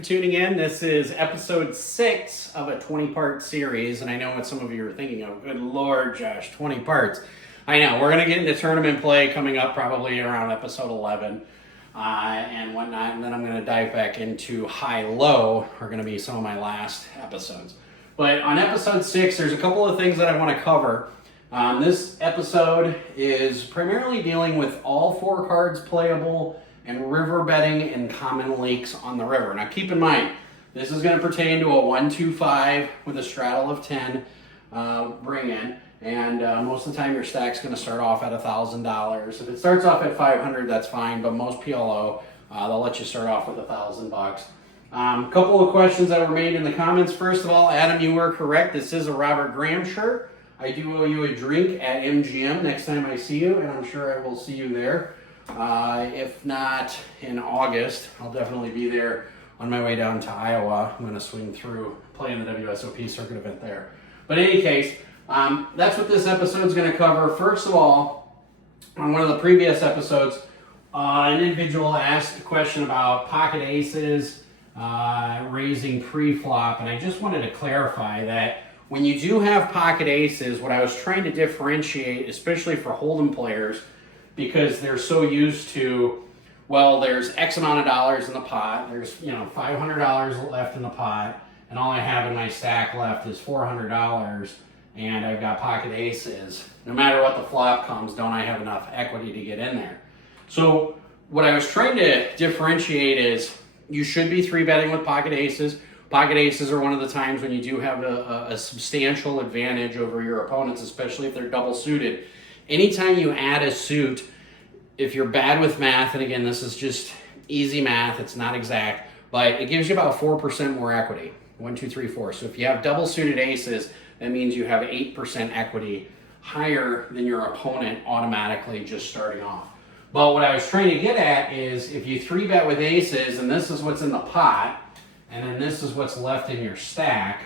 for tuning in. This is episode 6 of a 20-part series, and I know what some of you are thinking of. Good Lord, Josh, 20 parts. I know, we're going to get into tournament play coming up probably around episode 11 and whatnot, and then I'm going to dive back into high-low, are going to be some of my last episodes. But on episode 6, there's a couple of things that I want to cover. This episode is primarily dealing with all 4 cards playable and river bedding in common lakes on the river. Now keep in mind, this is going to pertain to a 1-2-5 with a straddle of 10 bring in, and most of the time your stack's going to start off at $1,000. If it starts off at $500, that's fine, but most PLO, they'll let you start off with $1,000. A couple of questions that were made in the comments. First of all, Adam, you were correct. This is a Robert Graham shirt. I do owe you a drink at MGM next time I see you, and I'm sure I will see you there. If not in August, I'll definitely be there on my way down to Iowa. I'm going to swing through, play in the WSOP circuit event there. But in any case, that's what this episode is going to cover. First of all, on one of the previous episodes, an individual asked a question about pocket aces, raising pre-flop, and I just wanted to clarify that when you do have pocket aces, what I was trying to differentiate, especially for Hold'em players, because they're so used to, well, there's X amount of dollars in the pot, there's, $500 left in the pot, and all I have in my stack left is $400, and I've got pocket aces. No matter what the flop comes, don't I have enough equity to get in there? So what I was trying to differentiate is you should be 3-betting with pocket aces. Pocket aces are one of the times when you do have a substantial advantage over your opponents, especially if they're double suited. Anytime you add a suit, if you're bad with math, and again, this is just easy math, it's not exact, but it gives you about 4% more equity. 1, 2, 3, 4. So if you have double suited aces, that means you have 8% equity higher than your opponent automatically just starting off. But what I was trying to get at is if you 3-bet with aces, and this is what's in the pot, and then this is what's left in your stack,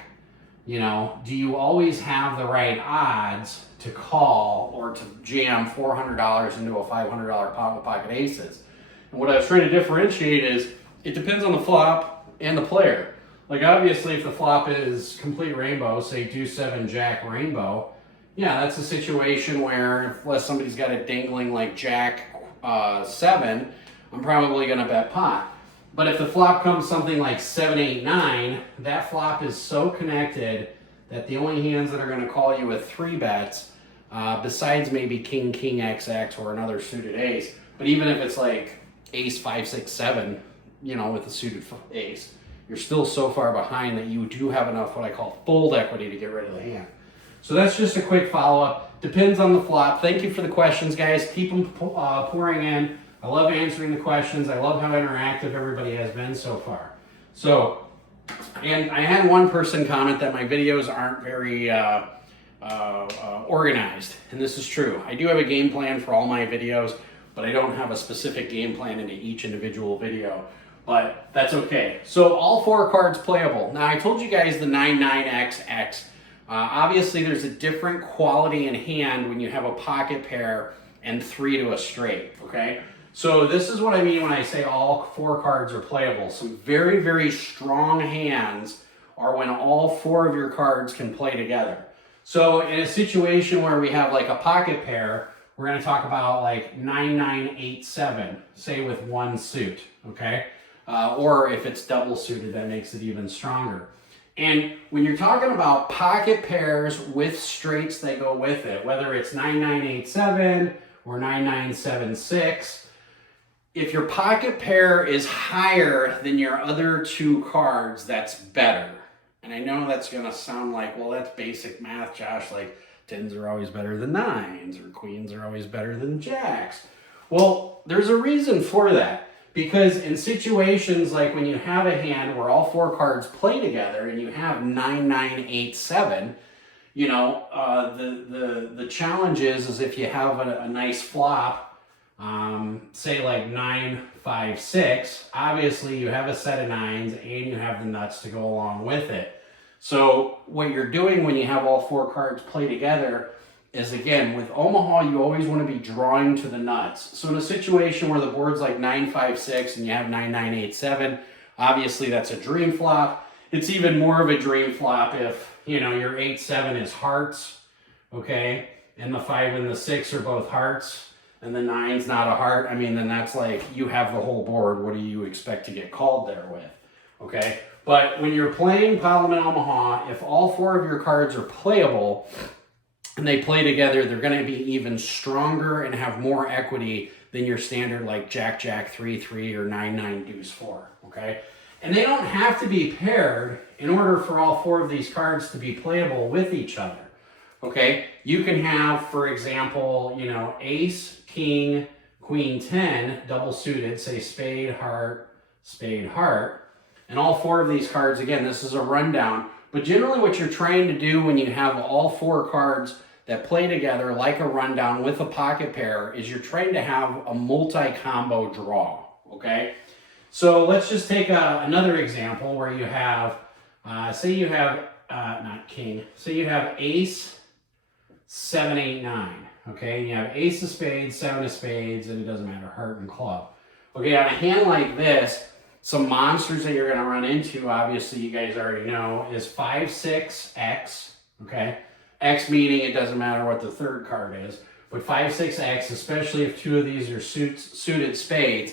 do you always have the right odds to call or to jam $400 into a $500 pot with pocket aces? And what I was trying to differentiate is it depends on the flop and the player. Like obviously if the flop is complete rainbow, say 2-7 jack rainbow, yeah, that's a situation where unless somebody's got it dangling like jack 7, I'm probably going to bet pot. But if the flop comes something like 7, 8, 9, that flop is so connected that the only hands that are going to call you with 3 bets, besides maybe king, king, XX, or another suited ace, but even if it's like ace, 5, 6, 7, with a suited ace, you're still so far behind that you do have enough what I call fold equity to get rid of the hand. So that's just a quick follow-up. Depends on the flop. Thank you for the questions, guys. Keep them pouring in. I love answering the questions. I love how interactive everybody has been so far. So, and I had one person comment that my videos aren't very organized, and this is true. I do have a game plan for all my videos, but I don't have a specific game plan into each individual video, but that's okay. So all 4 cards playable. Now I told you guys the 9-9-XX. Obviously there's a different quality in hand when you have a pocket pair and 3 to a straight, okay? So this is what I mean when I say all 4 cards are playable. Some very, very strong hands are when all 4 of your cards can play together. So in a situation where we have like a pocket pair, we're going to talk about like 9-9-8-7, say with 1 suit, okay? Or if it's double suited, that makes it even stronger. And when you're talking about pocket pairs with straights that go with it, whether it's 9-9-8-7 or 9-9-7-6, if your pocket pair is higher than your other 2 cards, that's better. And I know that's going to sound like, well, that's basic math, Josh, like 10s are always better than 9s or queens are always better than jacks. Well, there's a reason for that. Because in situations like when you have a hand where all 4 cards play together and you have 9-9-8-7, the challenge is if you have a nice flop, say like 9-5-6, obviously you have a set of 9s and you have the nuts to go along with it. So what you're doing when you have all 4 cards play together is, again, with Omaha, you always want to be drawing to the nuts. So in a situation where the board's like 9-5-6 and you have 9-9-8-7, Obviously, that's a dream flop. It's even more of a dream flop if, you know, your 8-7 is hearts, okay? And the 5 and the 6 are both hearts, and the 9's not a heart. I mean, then that's like, you have the whole board. What do you expect to get called there with, okay? But when you're playing Parliament Omaha, if all 4 of your cards are playable and they play together, they're going to be even stronger and have more equity than your standard like Jack, Jack, 3-3 or 9-9, Deuce 4, okay? And they don't have to be paired in order for all 4 of these cards to be playable with each other, okay? You can have, for example, you know, ace, king, queen 10, double suited, say spade, heart, and all 4 of these cards, again, this is a rundown, but generally what you're trying to do when you have all 4 cards that play together like a rundown with a pocket pair is you're trying to have a multi-combo draw, okay? So let's just take another example where you have, say you have, not king, say you have ace, 7, 8, 9, okay? And you have ace of spades, 7 of spades, and it doesn't matter, heart and club. Okay, on a hand like this, some monsters that you're going to run into, obviously you guys already know, is 5, 6, X, okay? X meaning it doesn't matter what the third card is, but 5, 6, X, especially if 2 of these are suited spades,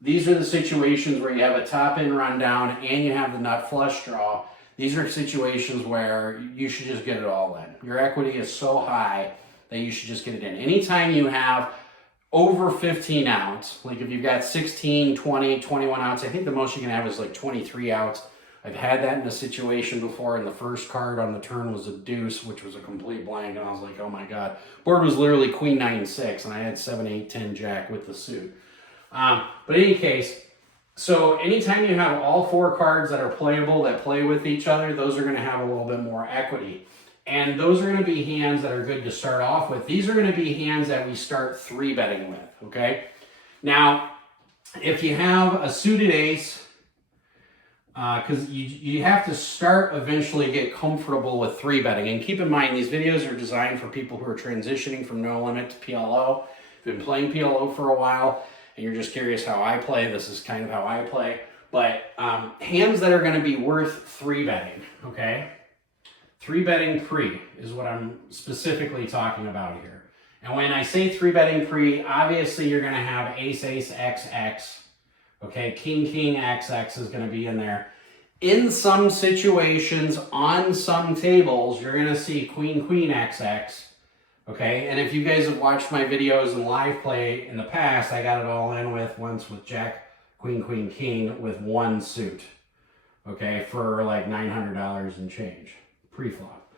these are the situations where you have a top-end rundown and you have the nut flush draw. These are situations where you should just get it all in. Your equity is so high that you should just get it in. Anytime you have over 15 outs, like if you've got 16, 20, 21 outs, I think the most you can have is like 23 outs. I've had that in a situation before, and the first card on the turn was a deuce, which was a complete blank, and I was like, oh my God. Board was literally queen, 9, 6, and I had 7, 8, 10, jack with the suit. But in any case, so anytime you have all 4 cards that are playable, that play with each other, those are going to have a little bit more equity. And those are going to be hands that are good to start off with. These are going to be hands that we start 3-betting with, okay? Now, if you have a suited ace, because you have to start eventually get comfortable with 3-betting. And keep in mind, these videos are designed for people who are transitioning from No Limit to PLO. If you've been playing PLO for a while and you're just curious how I play, this is kind of how I play. But hands that are going to be worth 3-betting, okay? 3-betting pre is what I'm specifically talking about here. And when I say 3-betting pre, obviously you're going to have ace, ace, x, x. Okay, king, king, x, x is going to be in there. In some situations, on some tables, you're going to see queen, queen, x, x. Okay, and if you guys have watched my videos and live play in the past, I got it all in with once with jack, queen, queen, king with 1 suit. Okay, for like $900 and change. Pre-flop.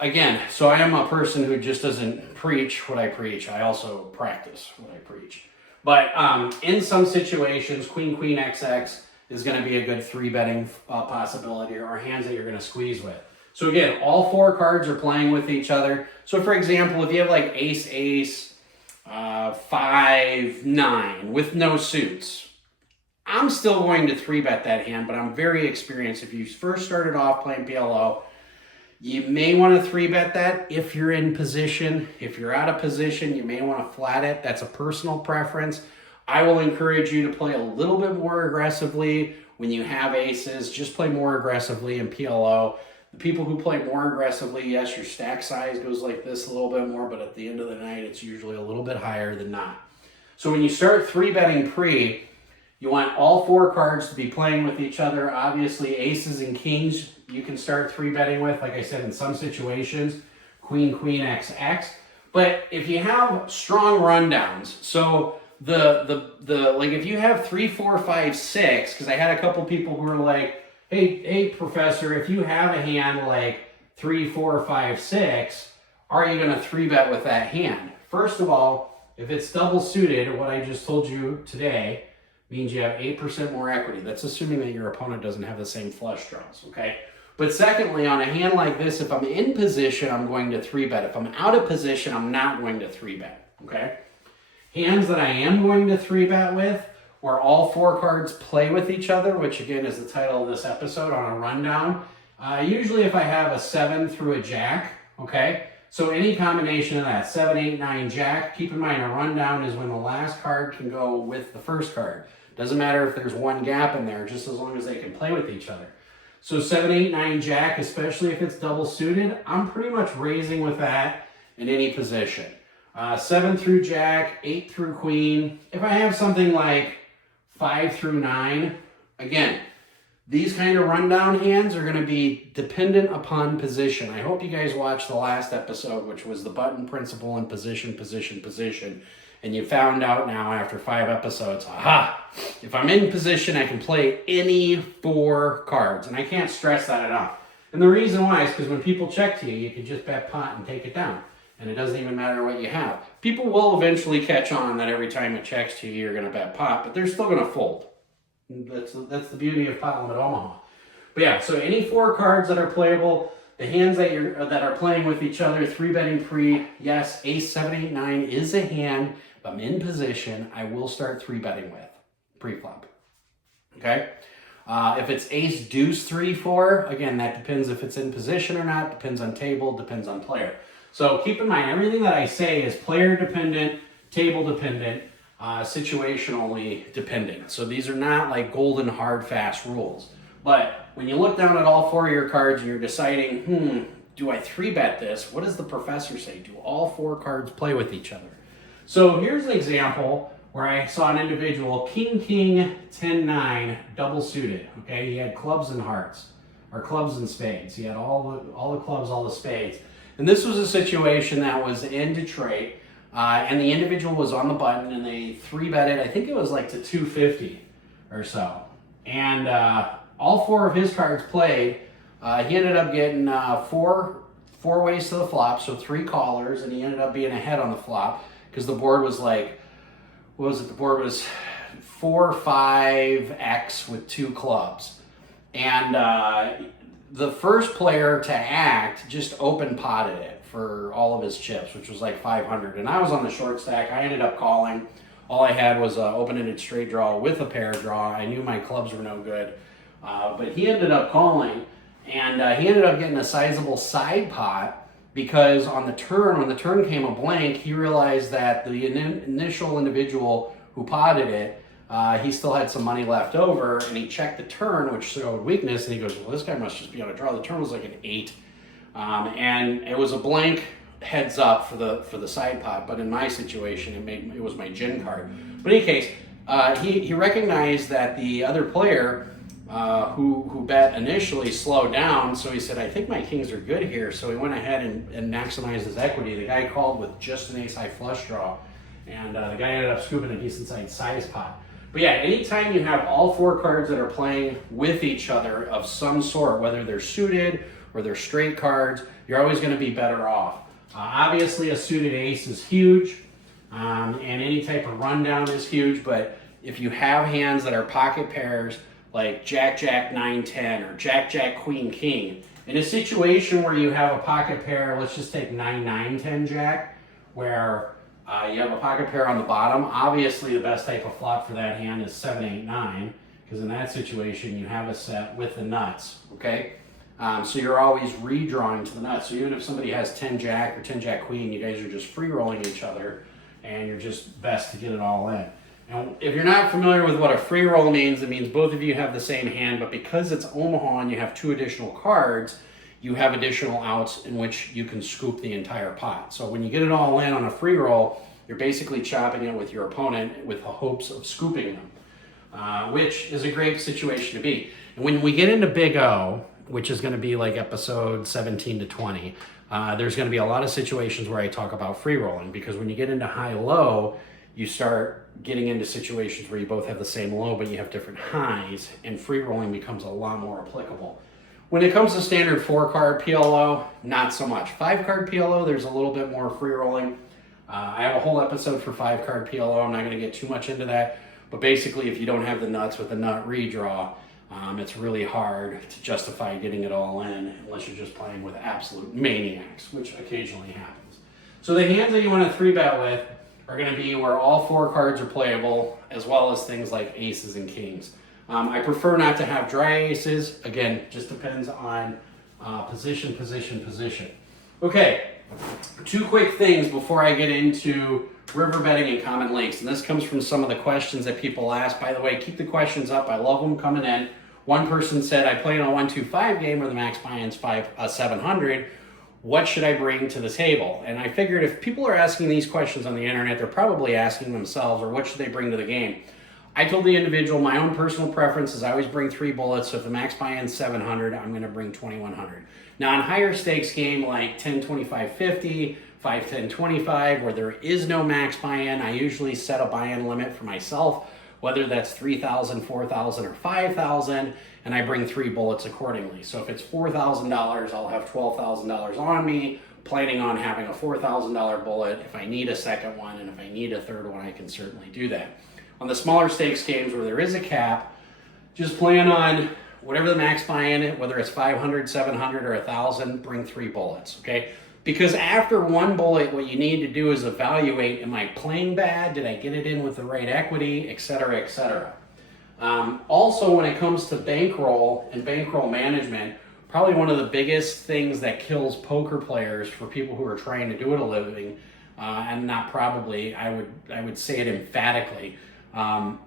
Again, so I am a person who just doesn't preach what I preach. I also practice what I preach. But in some situations, queen, queen, XX is going to be a good 3-betting possibility, or hands that you're going to squeeze with. So again, all 4 cards are playing with each other. So for example, if you have like ace, ace, 5, 9 with no suits, I'm still going to 3-bet that hand, but I'm very experienced. If you first started off playing PLO, you may want to 3-bet that if you're in position. If you're out of position, you may want to flat it. That's a personal preference. I will encourage you to play a little bit more aggressively when you have aces. Just play more aggressively in PLO. The people who play more aggressively, yes, your stack size goes like this a little bit more, but at the end of the night, it's usually a little bit higher than not. So when you start 3-betting pre, you want all 4 cards to be playing with each other. Obviously, aces and kings you can start 3-betting with, like I said, in some situations, queen, queen, x, x. But if you have strong rundowns, so like if you have 3, 4, 5, 6, because I had a couple people who were like, hey, professor, if you have a hand like 3, 4, 5, 6, are you going to 3-bet with that hand? First of all, if it's double suited, what I just told you today, means you have 8% more equity. That's assuming that your opponent doesn't have the same flush draws, okay? But secondly, on a hand like this, if I'm in position, I'm going to 3-bet. If I'm out of position, I'm not going to 3-bet, okay? Hands that I am going to 3-bet with, where all 4 cards play with each other, which again is the title of this episode on a rundown. Usually if I have a 7 through a jack, okay? So any combination of that, 7, 8, 9, jack, keep in mind a rundown is when the last card can go with the first card. Doesn't matter if there's one gap in there, just as long as they can play with each other. So 7, 8, 9 jack, especially if it's double suited, I'm pretty much raising with that in any position. 7 through jack, 8 through queen. If I have something like 5 through 9, again, these kind of rundown hands are going to be dependent upon position. I hope you guys watched the last episode, which was the button principle and position, position, position. And you found out now after 5 episodes, aha, if I'm in position, I can play any 4 cards. And I can't stress that enough. And the reason why is because when people check to you, you can just bet pot and take it down. And it doesn't even matter what you have. People will eventually catch on that every time it checks to you, you're going to bet pot, but they're still going to fold. That's the beauty of Pot Limit Omaha. But yeah, so any 4 cards that are playable, the hands that are playing with each other, 3-betting pre, yes, ace, 7, 8, 9 is a hand. If I'm in position, I will start 3-betting with pre-flop. Okay? If it's ace, deuce, 3, 4, again, that depends if it's in position or not, depends on table, depends on player. So keep in mind, everything that I say is player dependent, table dependent, situationally dependent. So these are not like golden hard fast rules. But when you look down at all 4 of your cards and you're deciding, do I 3-bet this? What does the professor say? Do all 4 cards play with each other? So here's an example where I saw an individual, king, 10, 9, double suited. Okay, he had clubs and hearts, or clubs and spades. He had all the clubs, all the spades. And this was a situation that was in Detroit, and the individual was on the button, and they 3-betted, I think it was like to 250 or so. And all 4 of his cards played. He ended up getting four ways to the flop, so 3 callers, and he ended up being ahead on the flop because the board was like, what was it? The board was 4, 5x with 2 clubs. And the first player to act just open potted it for all of his chips, which was like 500. And I was on the short stack. I ended up calling. All I had was an open-ended straight draw with a pair draw. I knew my clubs were no good. But he ended up calling, and he ended up getting a sizable side pot because on the turn, when the turn came a blank, he realized that the initial individual who potted it, he still had some money left over, and he checked the turn, which showed weakness, and he goes, well, this guy must just be on a draw. The turn was like an 8, and it was a blank heads up for the side pot, but in my situation, it was my gin card. But in any case, he recognized that the other player who bet initially slowed down, so he said, I think my kings are good here. So he went ahead and maximized his equity. The guy called with just an ace-high flush draw, and the guy ended up scooping a decent-sized size pot. But yeah, anytime you have all 4 cards that are playing with each other of some sort, whether they're suited or they're straight cards, you're always going to be better off. Obviously, a suited ace is huge, and any type of rundown is huge, but if you have hands that are pocket pairs, like Jack, Jack, 9, 10, or Jack, Jack, Queen, King. In a situation where you have a pocket pair, let's just take 9, 9, 10, Jack, where you have a pocket pair on the bottom. Obviously, the best type of flop for that hand is 7, 8, 9, because in that situation, you have a set with the nuts, okay? So you're always redrawing to the nuts. So even if somebody has 10, Jack, or 10, Jack, Queen, you guys are just free-rolling each other, and you're just best to get it all in. Now, if you're not familiar with what a free roll means, it means both of you have the same hand, but because it's Omaha and you have 2 additional cards, you have additional outs in which you can scoop the entire pot. So when you get it all in on a free roll, you're basically chopping it with your opponent with the hopes of scooping them, which is a great situation to be. And when we get into Big O, which is going to be like episode 17 to 20, there's going to be a lot of situations where I talk about free rolling, because when you get into high-low, you start getting into situations where you both have the same low, but you have different highs, and free rolling becomes a lot more applicable. When it comes to standard 4-card PLO, not so much. 5-card PLO, there's a little bit more free rolling. I have a whole episode for 5-card PLO. I'm not going to get too much into that, but basically, if you don't have the nuts with the nut redraw, it's really hard to justify getting it all in unless you're just playing with absolute maniacs, which occasionally happens. So the hands that you want to 3-bet with are going to be where all 4 cards are playable, as well as things like aces and kings. I prefer not to have dry aces. Again, just depends on position. Okay, 2 quick things before I get into river betting and common links. And this comes from some of the questions that people ask. By the way, keep the questions up. I love them coming in. One person said, I played a 1-2-5 game where the max buy-in's 700. What should I bring to the table? And I figured if people are asking these questions on the internet, they're probably asking themselves, or what should they bring to the game? I told the individual my own personal preference is I always bring 3 bullets. So if the max buy-in's 700, I'm going to bring 2,100. Now, in higher stakes game like 10, 25, 50, 5, 10, 25, where there is no max buy-in, I usually set a buy-in limit for myself, whether that's 3,000, 4,000, or 5,000, and I bring 3 bullets accordingly. So if it's $4,000, I'll have $12,000 on me, planning on having a $4,000 bullet. If I need a second one, and if I need a third one, I can certainly do that. On the smaller stakes games where there is a cap, just plan on whatever the max buy-in is, whether it's 500, 700, or 1,000, bring 3 bullets, okay? Because after 1 bullet, what you need to do is evaluate, am I playing bad? Did I get it in with the right equity, et cetera, et cetera. Also, when it comes to bankroll and bankroll management, probably one of the biggest things that kills poker players for people who are trying to do it a living, and not probably, I would say it emphatically,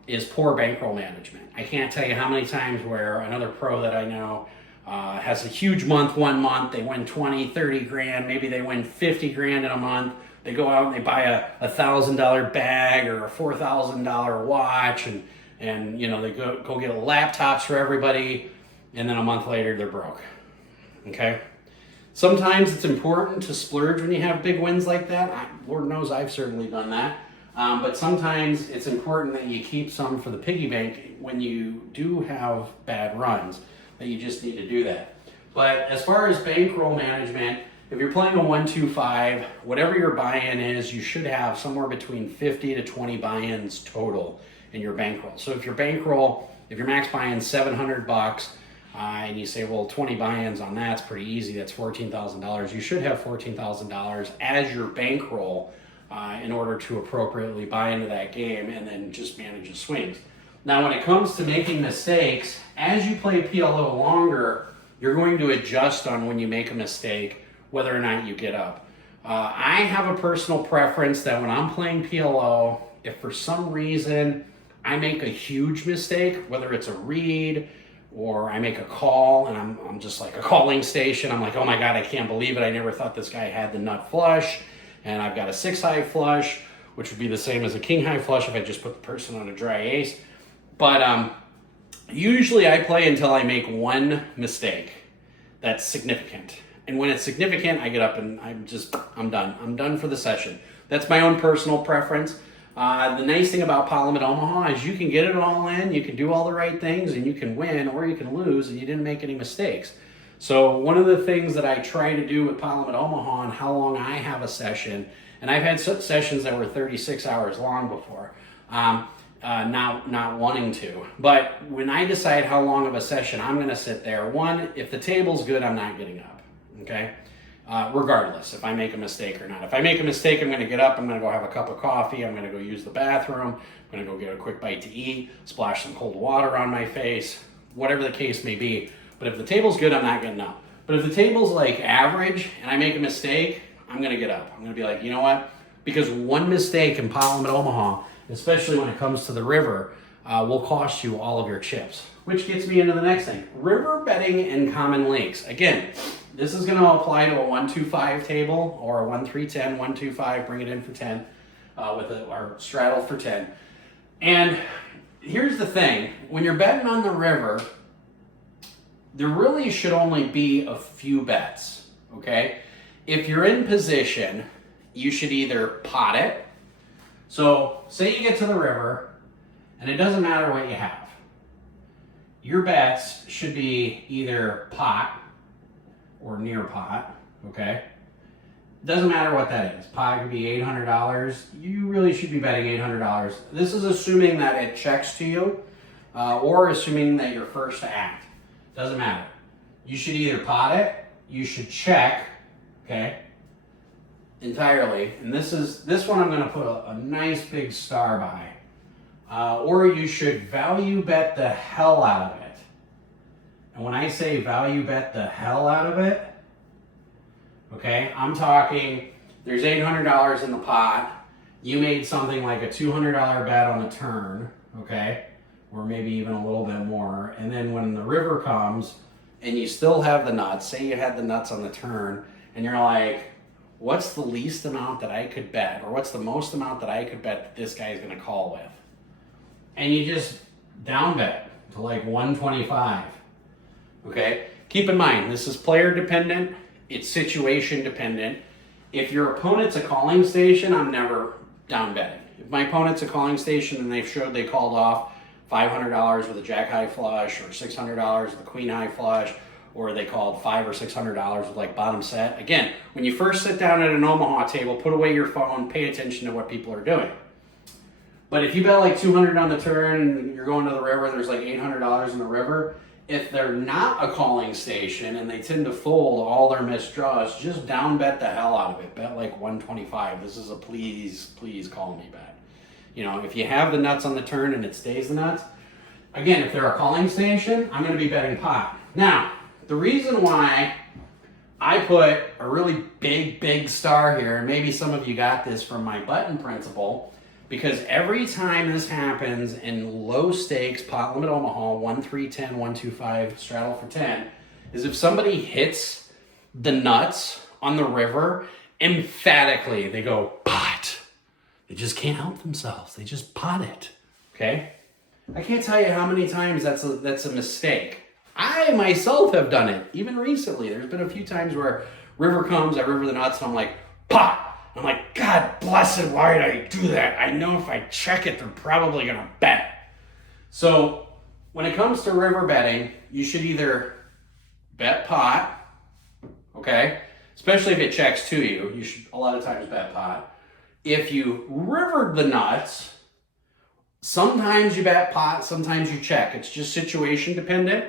is poor bankroll management. I can't tell you how many times where another pro that I know has a huge month, 1 month, they win 20, 30 grand, maybe they win 50 grand in a month. They go out and they buy a $1,000 bag or a $4,000 watch, and you know, they go get laptops for everybody, and then a month later they're broke. Okay? Sometimes it's important to splurge when you have big wins like that. Lord knows I've certainly done that. But sometimes it's important that you keep some for the piggy bank when you do have bad runs, that you just need to do that. But as far as bankroll management, if you're playing a 1-2-5, whatever your buy-in is, you should have somewhere between 50 to 20 buy-ins total in your bankroll. So if your bankroll, if your max buy-in is $700, and you say, well, 20 buy-ins on that's pretty easy, that's $14,000. You should have $14,000 as your bankroll in order to appropriately buy into that game and then just manage the swings. Now, when it comes to making mistakes, as you play PLO longer, you're going to adjust on when you make a mistake, whether or not you get up. I have a personal preference that when I'm playing PLO, if for some reason I make a huge mistake, whether it's a read or I make a call and I'm just like a calling station, I'm like, oh my God, I can't believe it. I never thought this guy had the nut flush. And I've got a 6-high flush, which would be the same as a king-high flush if I just put the person on a dry ace. But usually I play until I make 1 mistake that's significant. And when it's significant, I get up and I'm done. I'm done for the session. That's my own personal preference. The nice thing about Parliament Omaha is you can get it all in, you can do all the right things, and you can win or you can lose, and you didn't make any mistakes. So one of the things that I try to do with Parliament Omaha and how long I have a session, and I've had sessions that were 36 hours long before, not wanting to. But when I decide how long of a session I'm going to sit there, one, if the table's good, I'm not getting up, okay? Regardless if I make a mistake or not. If I make a mistake, I'm going to get up, I'm going to go have a cup of coffee, I'm going to go use the bathroom, I'm going to go get a quick bite to eat, splash some cold water on my face, whatever the case may be. But if the table's good, I'm not getting up. But if the table's like average and I make a mistake, I'm going to get up. I'm going to be like, you know what? Because 1 mistake in Parliament Omaha, especially when it comes to the river, will cost you all of your chips. Which gets me into the next thing. River betting and common links. Again, this is going to apply to a 1-2-5 table or a 1-3-10, 1-2-5, bring it in for 10 with our straddle for 10. And here's the thing. When you're betting on the river, there really should only be a few bets, okay? If you're in position, you should either pot it. So say you get to the river, and it doesn't matter what you have. Your bets should be either pot or near pot, okay? Doesn't matter what that is. Pot could be $800. You really should be betting $800. This is assuming that it checks to you, or assuming that you're first to act. Doesn't matter. You should either pot it, you should check, okay, entirely. And this one I'm going to put a nice big star by. Or you should value bet the hell out of it. And when I say value bet the hell out of it, okay, I'm talking there's $800 in the pot you made something like a $200 bet on a turn, okay? Or maybe even a little bit more. And then when the river comes and you still have the nuts, say you had the nuts on the turn, and you're like, what's the least amount that I could bet? Or what's the most amount that I could bet that this guy's gonna call with? And you just down bet to like 125, okay? Keep in mind, this is player dependent, it's situation dependent. If your opponent's a calling station, I'm never down betting. If my opponent's a calling station and they've showed they called off $500 with a jack high flush, or $600 with a queen high flush, or they called $500 or $600 with like bottom set. Again, when you first sit down at an Omaha table, put away your phone, pay attention to what people are doing. But if you bet like 200 on the turn and you're going to the river and there's like $800 in the river, if they're not a calling station and they tend to fold all their missed draws, just down bet the hell out of it. Bet like 125. This is a please call me bet. You know, if you have the nuts on the turn and it stays the nuts, again, if they're a calling station, I'm going to be betting pot. Now, the reason why I put a really big star here, and maybe some of you got this from my button principle, because every time this happens in low stakes, pot limit Omaha, 1-3-10, 1-2-5, straddle for 10, is if somebody hits the nuts on the river, emphatically they go, pot. They just can't help themselves. They just pot it, okay? I can't tell you how many times that's a mistake. I myself have done it, even recently. There's been a few times where river comes, I river the nuts, and I'm like, pot! I'm like, God bless it, why did I do that? I know if I check it, they're probably gonna bet. So when it comes to river betting, you should either bet pot, okay? Especially if it checks to you, you should a lot of times bet pot. If you rivered the nuts, sometimes you bet pot, sometimes you check. It's just situation dependent.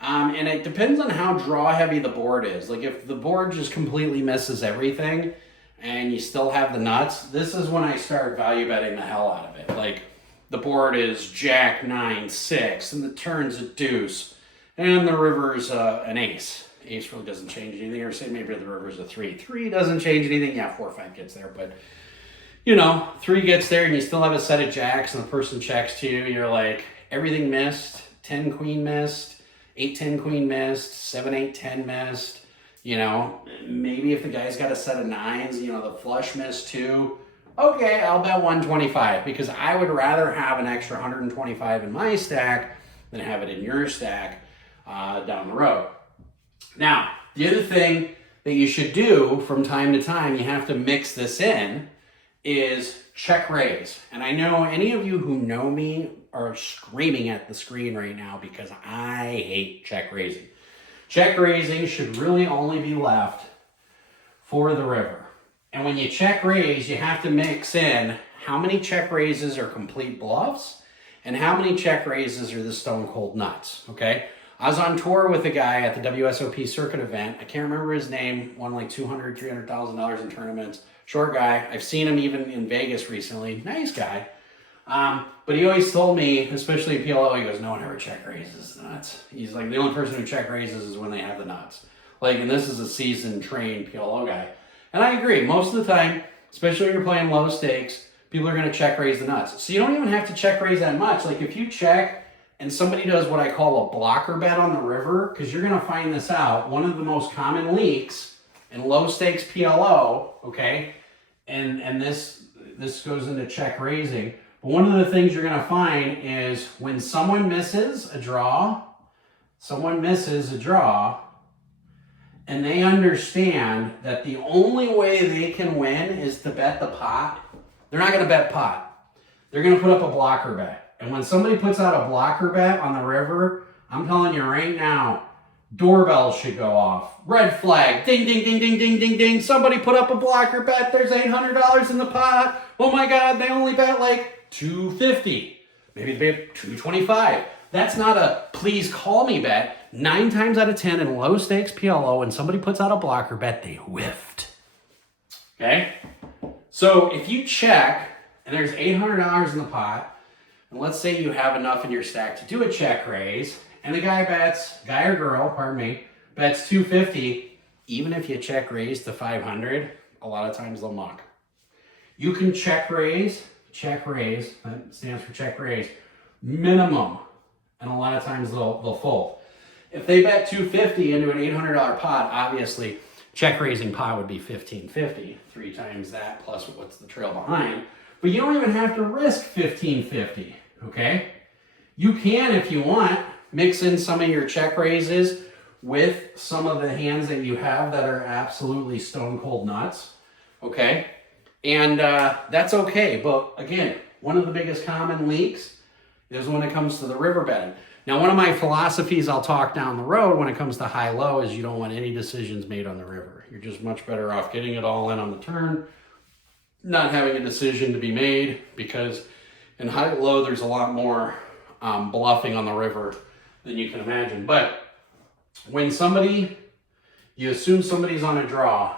And it depends on how draw heavy the board is. Like if the board just completely misses everything and you still have the nuts, this is when I start value betting the hell out of it. Like the board is jack, 9, 6, and the turn's a deuce, and the river's an ace. Ace really doesn't change anything, or say maybe the river's a 3. 3 doesn't change anything. Yeah, 4 or 5 gets there, but you know, 3 gets there and you still have a set of jacks and the person checks to you. You're like, everything missed, 10 queen missed, 8-10 queen missed, 7-8-10 missed. You know, maybe if the guy's got a set of 9s, you know, the flush missed too. Okay, I'll bet 125 because I would rather have an extra 125 in my stack than have it in your stack down the road. Now, the other thing that you should do from time to time, you have to mix this in, is check raise. And I know any of you who know me are screaming at the screen right now because I hate check raising. Check raising should really only be left for the river. And when you check raise, you have to mix in how many check raises are complete bluffs and how many check raises are the stone cold nuts, okay? I was on tour with a guy at the WSOP circuit event. I can't remember his name, won like $200,000, $300,000 in tournaments. Short guy. I've seen him even in Vegas recently. Nice guy. But he always told me, especially at PLO, he goes, no one ever check raises the nuts. He's like, the only person who check raises is when they have the nuts. Like, and this is a seasoned, trained PLO guy. And I agree. Most of the time, especially when you're playing low stakes, people are going to check raise the nuts. So you don't even have to check raise that much. Like if you check and somebody does what I call a blocker bet on the river, because you're going to find this out, one of the most common leaks in low stakes PLO, okay, and this goes into check raising. But one of the things you're going to find is when someone misses a draw, and they understand that the only way they can win is to bet the pot, they're not going to bet pot. They're going to put up a blocker bet. And when somebody puts out a blocker bet on the river, I'm telling you right now, doorbells should go off. Red flag. Ding, ding, ding, ding, ding, ding, ding. Somebody put up a blocker bet. There's $800 in the pot. Oh my God, they only bet like $250. Maybe they bet $225. That's not a please call me bet. 9 times out of 10 in low stakes PLO, when somebody puts out a blocker bet, they whiffed. Okay? So if you check and there's $800 in the pot, and let's say you have enough in your stack to do a check raise, and the guy or girl, bets $250, even if you check raise to $500, a lot of times they'll muck. You can check raise, that stands for check raise, minimum, and a lot of times they'll fold. If they bet 250 into an $800 pot, obviously check raising pot would be 1550, 3 times that plus what's the trail behind. But you don't even have to risk 1550, okay? You can, if you want, mix in some of your check raises with some of the hands that you have that are absolutely stone cold nuts, okay? And that's okay, but again, one of the biggest common leaks is when it comes to the river betting. Now, one of my philosophies I'll talk down the road when it comes to high-low is you don't want any decisions made on the river. You're just much better off getting it all in on the turn, not having a decision to be made, because in high-low there's a lot more bluffing on the river than you can imagine. But when you assume somebody's on a draw,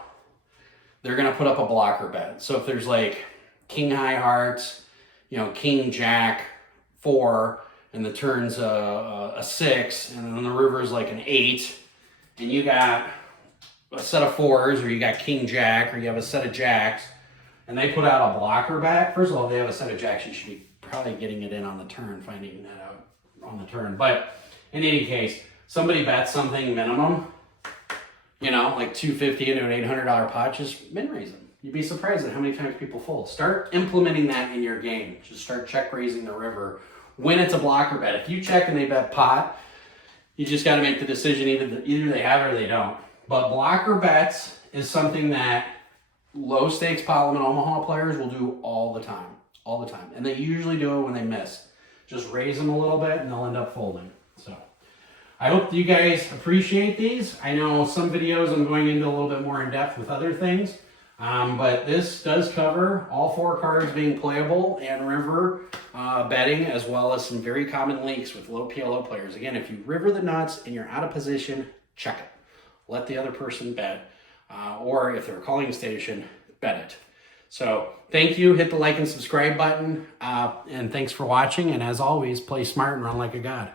they're going to put up a blocker bet. So if there's like king high hearts, king jack 4, and the turn's a 6, and then the river's like an 8, and you got a set of 4s, or you got king jack, or you have a set of jacks, and they put out a blocker bet. First of all, if they have a set of jacks, you should be probably getting it in on the turn, finding that out on the turn. But in any case, somebody bets something minimum, like 250 into an $800 pot, just min raise them. You'd be surprised at how many times people fold. Start implementing that in your game. Just start check raising the river when it's a blocker bet. If you check and they bet pot, you just got to make the decision, either they have it or they don't. But blocker bets is something that low stakes pot limit Omaha players will do all the time. And they usually do it when they miss. Just raise them a little bit and they'll end up folding. So I hope you guys appreciate these. I know some videos I'm going into a little bit more in depth with other things. But this does cover all 4 cards being playable and river betting, as well as some very common leaks with low PLO players. Again, if you river the nuts and you're out of position, check it. Let the other person bet. Or if they're a calling station, bet it. So thank you. Hit the like and subscribe button. And thanks for watching. And as always, play smart and run like a god.